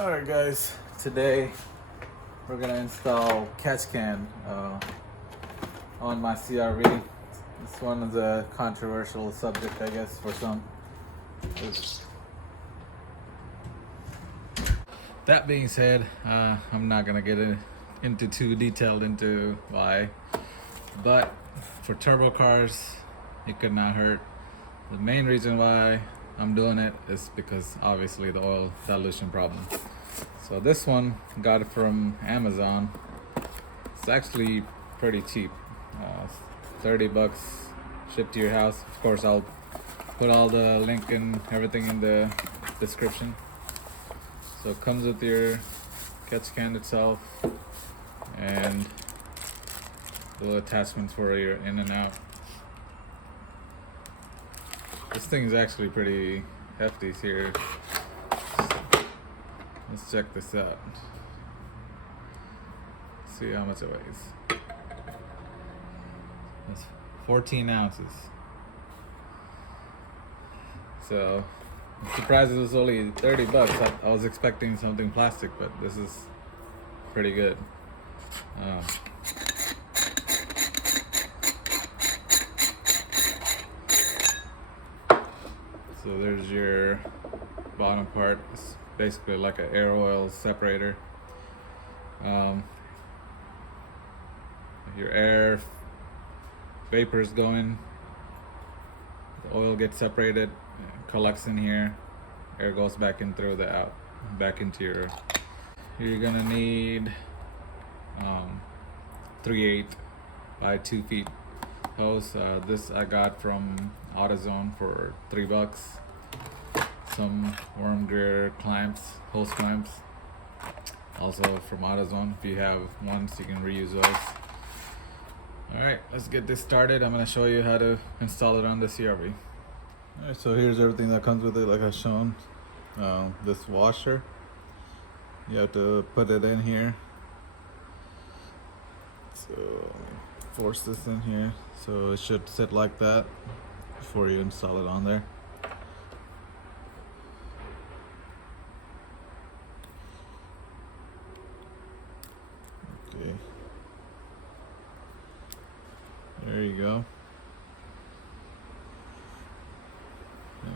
Alright guys, today we're gonna install catch can on my CRV. This one is a controversial subject, I guess, for some. That being said, I'm not gonna get into too detailed into why, but for turbo cars, it could not hurt. The main reason why I'm doing it is because obviously the oil dilution problem. So this one, got it from Amazon. It's actually pretty cheap, $30 shipped to your house. Of course, I'll put all the link and everything in the description. So it comes with your catch can itself and the attachments for your in and out. This thing is actually pretty hefty here. Let's check this out. See how much it weighs. It's 14 ounces. So I'm surprised it was only $30. I was expecting something plastic, but this is pretty good. So there's your bottom part. It's basically like an air oil separator. Your air vapors go in, the oil gets separated, collects in here, air goes back in through the out, back into your. You're gonna need 3/8 by 2 feet hose. This I got from AutoZone for $3. Some worm gear clamps, hose clamps, also from AutoZone. If you have ones, you can reuse those. Alright, let's get this started. I'm going to show you how to install it on the CRV. Alright, so here's everything that comes with it, like I've shown. This washer, you have to put it in here. So force this in here, so it should sit like that before you install it on there. Okay, there you go.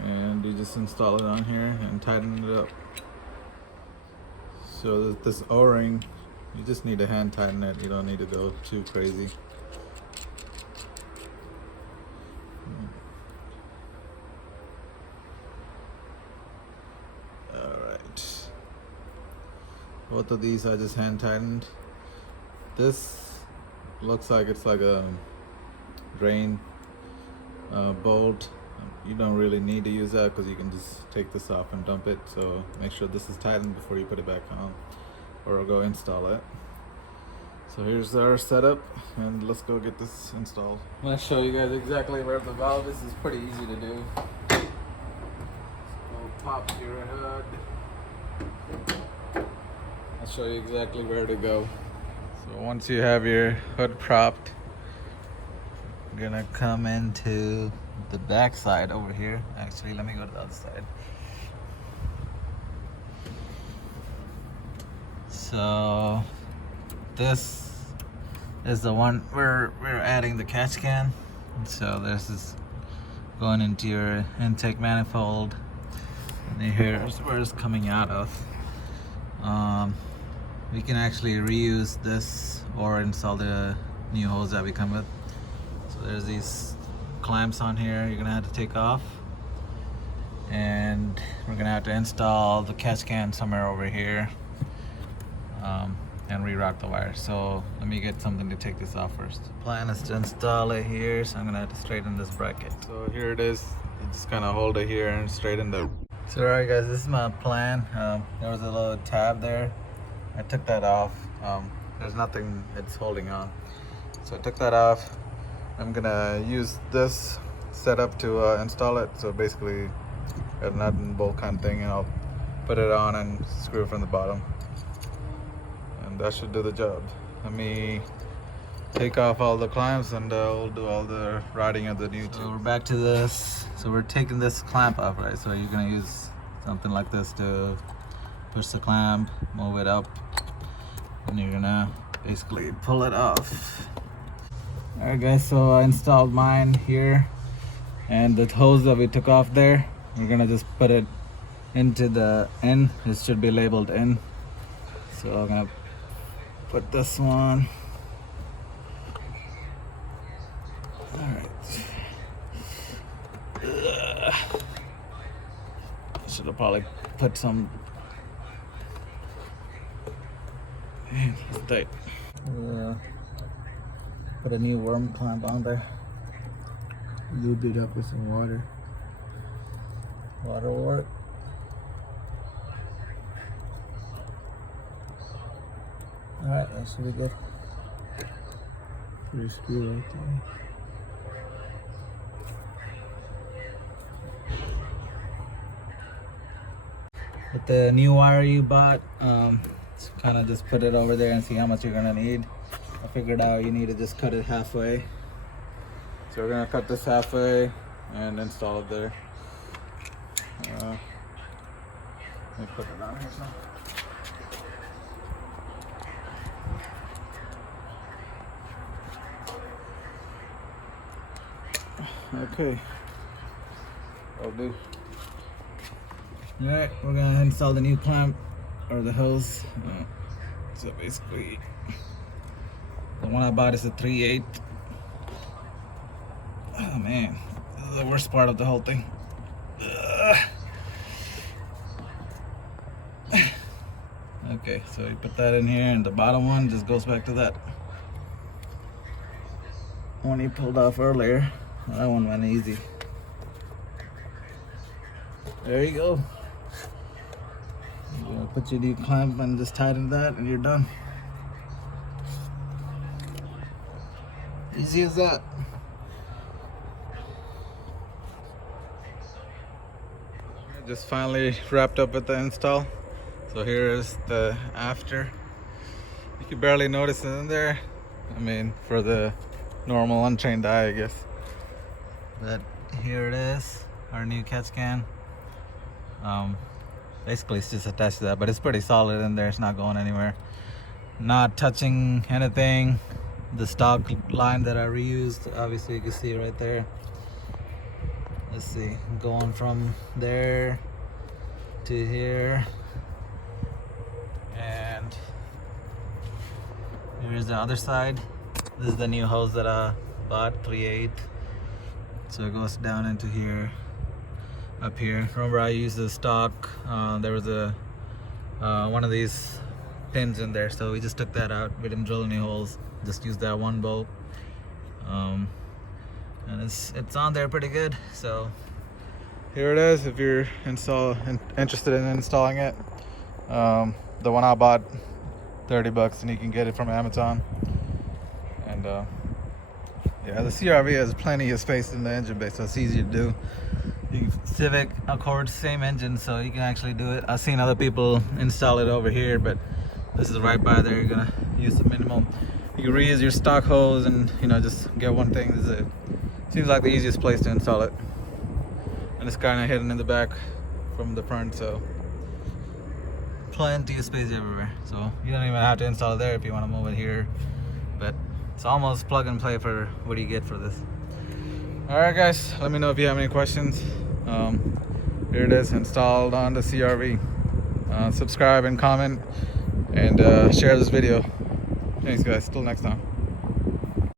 And you just install it on here and tighten it up. So this O-ring, you just need to hand tighten it. You don't need to go too crazy. Alright. Both of these I just hand tightened. This looks like it's like a drain bolt. You don't really need to use that because you can just take this off and dump it. So make sure this is tightened before you put it back on, or I'll go install it. So here's our setup, and let's go get this installed. I'm gonna show you guys exactly where the valve is. It's pretty easy to do. So pop your hood. I'll show you exactly where to go. So once you have your hood propped, you're gonna come into the back side over here. Actually, let me go to the other side. So this is the one where we're adding the catch can. So this is going into your intake manifold, and here's where it's coming out of. We can actually reuse this or install the new hose that we come with. So there's these clamps on here you're gonna have to take off, and we're gonna have to install the catch can somewhere over here and re-route the wire. So let me get something to take this off first. The plan is to install it here, so I'm gonna have to straighten this bracket. So here it is. You just kind of hold it here and straighten the. So alright guys, this is my plan. There was a little tab there. I took that off. There's nothing it's holding on, so I took that off. I'm gonna use this setup to install it. So basically a nut and bolt kind of thing, and I'll put it on and screw it from the bottom, and that should do the job. Let me take off all the clamps and we'll do all the routing of the new tube. So we're back to this. So we're taking this clamp off, right? So you're gonna use something like this to push the clamp, move it up, and you're gonna basically pull it off. Alright guys, so I installed mine here, and the hose that we took off there, we're gonna just put it into the N. It should be labeled N. So I'm gonna put this one. Alright. Should have probably put some. Man, it's tight. Put a new worm clamp on there. Lube it up with some water. Water will work. Alright, that should be good. Put a screw right there. With the new wire you bought, kind of just put it over there and see how much you're gonna need. I figured out you need to just cut it halfway. So we're gonna cut this halfway and install it there. Let me put it on here now. Okay, I'll do. Alright, we're gonna install the new clamp or the hose. So basically, the one I bought is a 3/8. Oh man, this is the worst part of the whole thing. Okay, so you put that in here, and the bottom one just goes back to that one you pulled off earlier. That one went easy. There you go. You're gonna put your new clamp and just tighten that, and you're done. Easy as that. Just finally wrapped up with the install. So here is the after. You can barely notice it in there. I mean, for the normal untrained eye, I guess. But here it is, our new CAT scan. Basically it's just attached to that, but it's pretty solid in there. It's not going anywhere. Not touching anything. The stock line that I reused, obviously you can see it right there. Let's see, going from there to here, and here's the other side. This is the new hose that I bought, 3/8. So it goes down into here, up here. Remember I used the stock, there was a one of these pins in there, so we just took that out. We didn't drill any holes, just used that one bolt. And it's on there pretty good. So here it is if you're interested in installing it. The one I bought, $30, and you can get it from Amazon. And yeah, the CRV has plenty of space in the engine bay, so it's easy to do. Civic Accord, same engine, so you can actually do it. I've seen other people install it over here, but this is right by there. You're gonna use the minimum. You can reuse your stock hose and just get one thing. Seems like the easiest place to install it, and it's kind of hidden in the back from the front, so plenty of space everywhere. So you don't even have to install it there if you want to move it here, but it's almost plug and play for what you get for this. All right guys, let me know if you have any questions. Here it is, installed on the CRV. Subscribe and comment, and share this video. Thanks guys, till next time.